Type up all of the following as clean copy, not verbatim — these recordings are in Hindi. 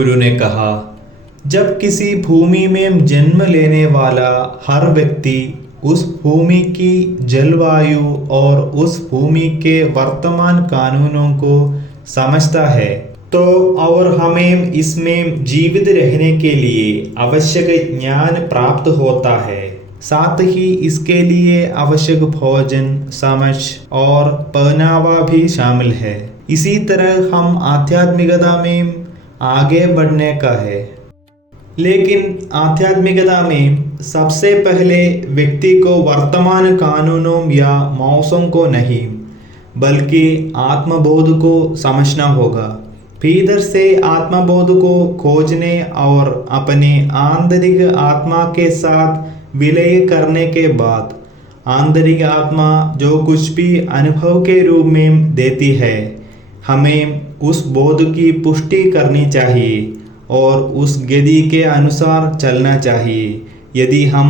गुरु ने कहा, जब किसी भूमि में जन्म लेने वाला हर व्यक्ति उस भूमि की जलवायु और उस भूमि के वर्तमान कानूनों को समझता है तो और हमें इसमें जीवित रहने के लिए आवश्यक ज्ञान प्राप्त होता है। साथ ही इसके लिए आवश्यक भोजन, समझ और पहनावा भी शामिल है। इसी तरह हम आध्यात्मिकता में आगे बढ़ने का है। लेकिन आध्यात्मिकता में सबसे पहले व्यक्ति को वर्तमान कानूनों या मौसम को नहीं बल्कि आत्मबोध को समझना होगा। भीतर से आत्मबोध को खोजने और अपने आंतरिक आत्मा के साथ विलय करने के बाद आंतरिक आत्मा जो कुछ भी अनुभव के रूप में देती है, हमें उस बोध की पुष्टि करनी चाहिए और उस गति के अनुसार चलना चाहिए यदि हम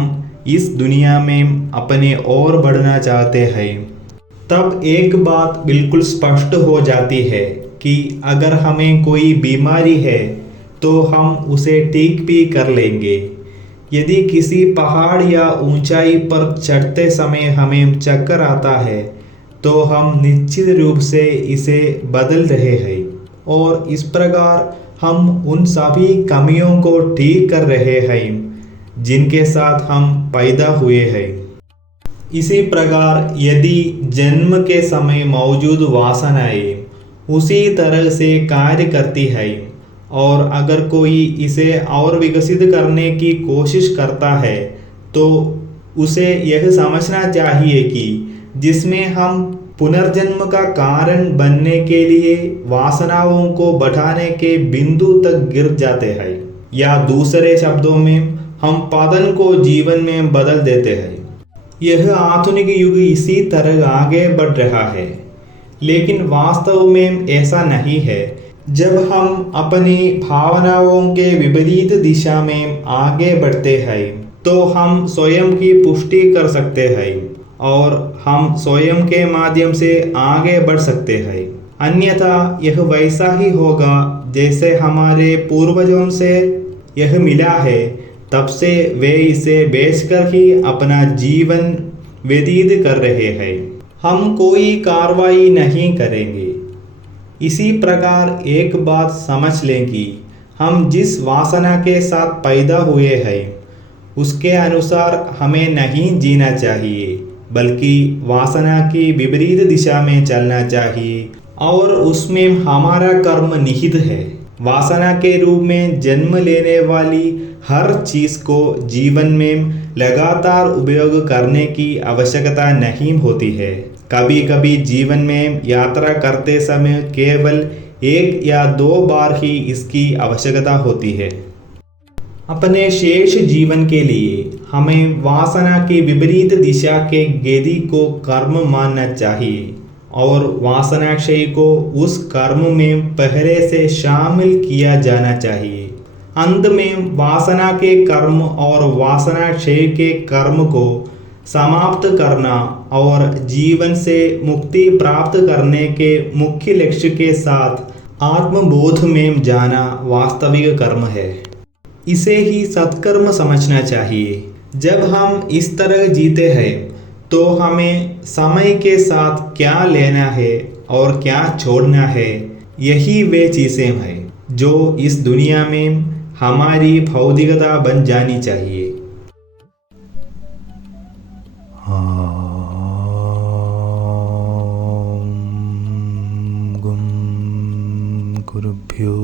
इस दुनिया में अपने ओर बढ़ना चाहते हैं। तब एक बात बिल्कुल स्पष्ट हो जाती है कि अगर हमें कोई बीमारी है तो हम उसे ठीक भी कर लेंगे। यदि किसी पहाड़ या ऊंचाई पर चढ़ते समय हमें चक्कर आता है तो हम निश्चित रूप से इसे बदल रहे हैं और इस प्रकार हम उन सभी कमियों को ठीक कर रहे हैं जिनके साथ हम पैदा हुए हैं। इसी प्रकार यदि जन्म के समय मौजूद वासनाएं उसी तरह से कार्य करती है और अगर कोई इसे और विकसित करने की कोशिश करता है तो उसे यह समझना चाहिए कि जिसमें हम पुनर्जन्म का कारण बनने के लिए वासनाओं को बढ़ाने के बिंदु तक गिर जाते हैं, या दूसरे शब्दों में हम पतन को जीवन में बदल देते हैं। यह आधुनिक युग इसी तरह आगे बढ़ रहा है, लेकिन वास्तव में ऐसा नहीं है। जब हम अपनी भावनाओं के विपरीत दिशा में आगे बढ़ते हैं तो हम स्वयं की पुष्टि कर सकते हैं और हम स्वयं के माध्यम से आगे बढ़ सकते हैं। अन्यथा यह वैसा ही होगा जैसे हमारे पूर्वजों से यह मिला है, तब से वे इसे बेचकर ही अपना जीवन व्यतीत कर रहे हैं। हम कोई कार्रवाई नहीं करेंगे। इसी प्रकार एक बात समझ लें कि हम जिस वासना के साथ पैदा हुए हैं उसके अनुसार हमें नहीं जीना चाहिए, बल्कि वासना की विपरीत दिशा में चलना चाहिए और उसमें हमारा कर्म निहित है। वासना के रूप में जन्म लेने वाली हर चीज को जीवन में लगातार उपयोग करने की आवश्यकता नहीं होती है। कभी कभी जीवन में यात्रा करते समय केवल 1 या 2 बार ही इसकी आवश्यकता होती है। अपने शेष जीवन के लिए हमें वासना की विपरीत दिशा के गति को कर्म मानना चाहिए और वासनाक्षय को उस कर्म में पहले से शामिल किया जाना चाहिए। अंत में वासना के कर्म और वासनाक्षय के कर्म को समाप्त करना और जीवन से मुक्ति प्राप्त करने के मुख्य लक्ष्य के साथ आत्मबोध में जाना वास्तविक कर्म है। इसे ही सत्कर्म समझना चाहिए। जब हम इस तरह जीते हैं तो हमें समय के साथ क्या लेना है और क्या छोड़ना है, यही वे चीज़ें हैं जो इस दुनिया में हमारी भौतिकता बन जानी चाहिए। गुरुभ्यो